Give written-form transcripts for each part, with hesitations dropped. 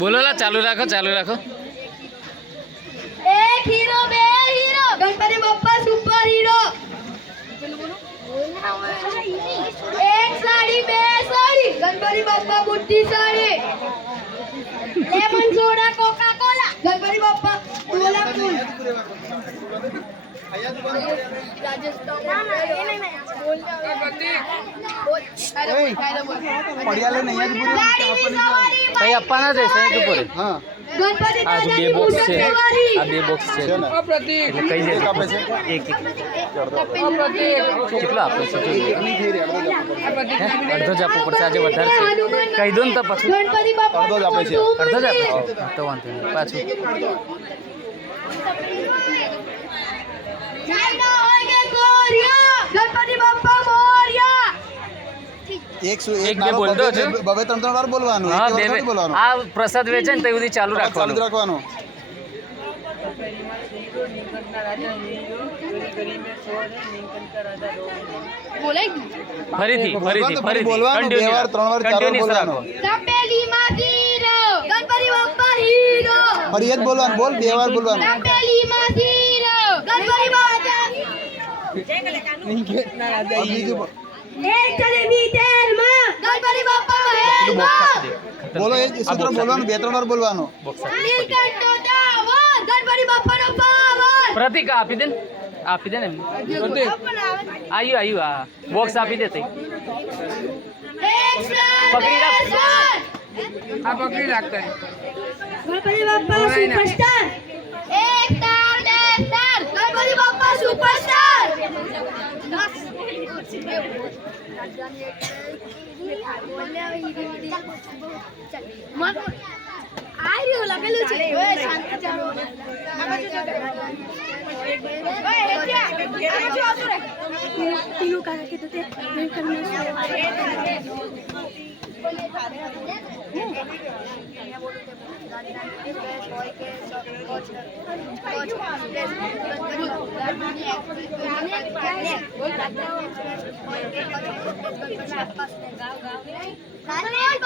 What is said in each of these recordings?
बोलो ला चालू रखो एक हीरो बे hero Ganpati Bappa super hero एक साड़ी बे साड़ी गणपति बप्पा बुट्टी sari lemon soda Coca Cola Ganpati Bappa गोला फूल कई अपना जैसे है ऊपर हाँ गणपति आज दादा बे की बॉक्स मूर्ति है सवारी आ बे बॉक्स है એટલે કઈ દે એક કેટલો આપે છે અડધો જ આપવો પડશે આજે વધારે છે કહી દો ને તો પાછું गणपति बप्पा અડધો જ આપે છે અડધો જ આપે તો વાંધો નહીં પાછું चाइना होएंगे कोरिया गणपति बप्पा मोरिया એક એક બે બોલ દો છો બબે ત્રણ વાર બોલવાનું હા એક બે વાર નથી બોલવાનું આ પ્રસાદ વેચે ને તો સુધી ચાલુ ચાલુ રાખવાનું જ રાખવાનું ફરીથી બોલવાનું બે વાર ત્રણ વાર ચાર વાર બોલવાનું तपेली माँ हीरो गणपति बप्पा हीरो ફરી એ જ બોલવાનું બોલ બે વાર બોલવાનું तपेली माँ हीरो गणपति बप्पा अब બીજું બોલ. एक जलेबी तेल माँ गणपति बप्पा महल माँ બોલો એ જ સૂત્ર બોલવાનું બે ત્રણ વાર બોલવાનું नीलकंठ टावर गणपति बप्पा નો પાવર પ્રતિક આપી દે ને એમને આવ્યું હા બોક્સ આપી દે તઈ પકડી રાખ આ પકડી રાખતા गणपति बप्पा सुपरस्टार एक स्टार दे स्टार गणपति बप्पा सुपरस्टार આ રહ્યું લગેલું છે ઓય શાંતિ ચાલો આ બાજુ જો ઓય હેઠ્યા આ બાજુ આવતો રે તીનું કાકા કીધું તે મેં તમને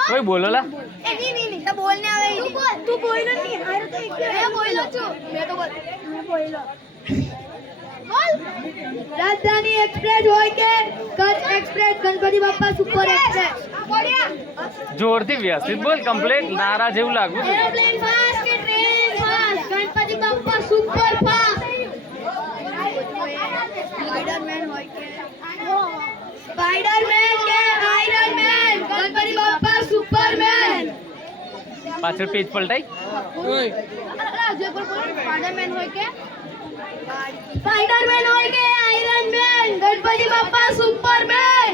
કોઈ બોલો લા तो बोलने आ गई तू बोलो नहीं अरे तो एक मैं बोलो छु मैं तो बोल मैं बोलो बोल राजधानी एक्सप्रेस होय के Kutch express Ganpati Bappa super express बढ़िया જોરથી વ્યવસ્થિત બોલ કમ્પ્લીટ નારા જેવું લાગવું છે एरोप्लेन फास्ट के train fast Ganpati Bappa super fast Spiderman होय के स्पाइडरमैन के iron man Ganpati Bappa Superman પાછળ પેજ પલટાઈ स्पाइडरमैन होय के स्पाइडरमैन होय के iron man Ganpati Bappa Superman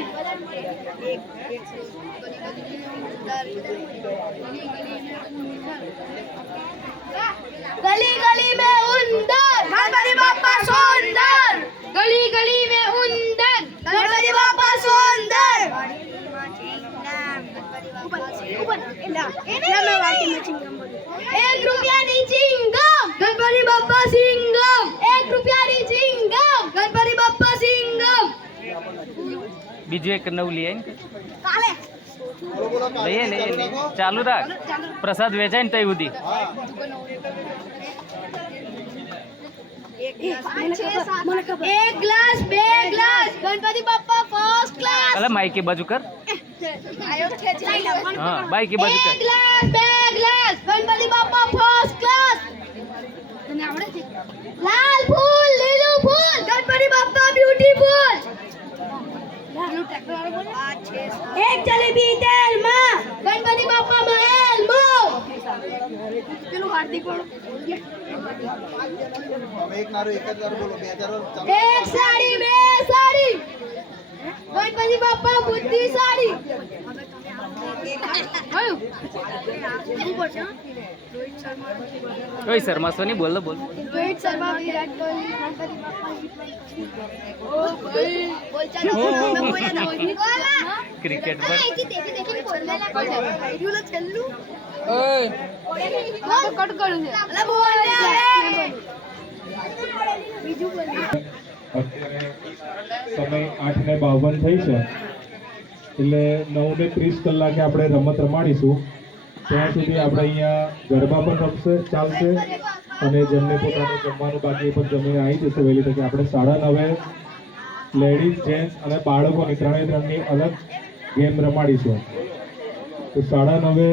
गली गली में उंदर गणपति बाप्पा सुंदर गली गली में उंदर गणपति बाप्पा सुंदर एक रुपया नी चिंगम गणपति बाप्पा सिंगम एक रुपया नी चिंगम गणपति बाप्पा सिंगम બીજું એક નવું લઈ આવીને काले લઈએ ચાલુ રાખ પ્રસાદ વેચાય ને તઈ સુધી एक ग्लास बे glass Ganpati Bappa first class અલા માઈક એ બાજુ કર હા બાઈક એ બાજુ एक કર ग्लास बे glass Ganpati Bappa first class लाल फूल लीलू फूल गणपति बाप्पा ब्यूटीफुल एक जलेबी तेल माँ गणपति बाप्पा महल मो हार्दिक એક નારો એક જ વાર બોલો બે હજાર વાર ચાલુ एक साड़ी में साड़ी गणपति बाप्पा बुद्धि साड़ी કોઈ શર્માશો નહીં બોલ બોલ रोहित शर्मा विराट कोहली गणपति बाप्पा ओ भाई बोल चलो मैं बोला ना बोला ક્રિકેટ પર देखी बोललेला आयडीला चल्लू ઓય बोल कट करून दे अला बोल બીજું બોલ અત્યારે સમય 8:52 થઈ છે એટલે 9:30 કલાકે આપણે રમત રમાડીશું ત્યાં સુધી આપણે અહીંયા ગરબા પણ રમશે ચાલશે અને જેમને પોતાનું જમવાનું બાકી એ પણ જમીને આવી જશે વહેલી તકે. આપણે 9:30 લેડીઝ જેન્ટ્સ અને બાળકોની ત્રણની અલગ ગેમ રમાડીશું. તો 9:30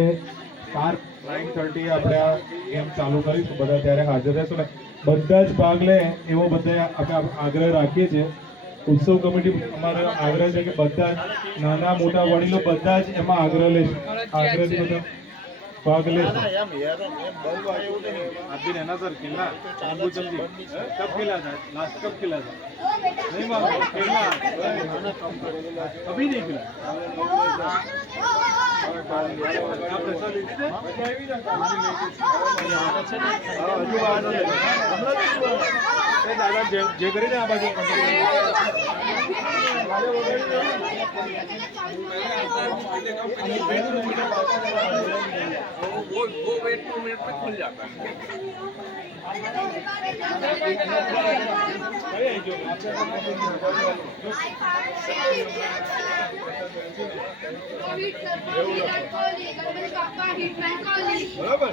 શાર્પ 9:30 આપણે આ ગેમ ચાલુ કરીશું. બધા ત્યારે હાજર રહેશું ને બધા જ ભાગ લે એવો બધા આપણે આગ્રહ રાખીએ છીએ. ઉત્સવ કમિટી અમારો આગ્રહ છે કે બધા જ નાના મોટા વડીલો બધા જ એમાં આગ્રહ લેશે. આગ્રહથી બધા ભાગ લેશે. आप भी रहना सर खेलना नींबू जल्दी कब खेला था लास्ट कब खेला था नहीं मालूम खेलना अभी नहीं खेला आप पैसा लेते थे दादा जे करे ने आ बाजू वो वेट 2 मिनट में खुल जाता है. બરાબર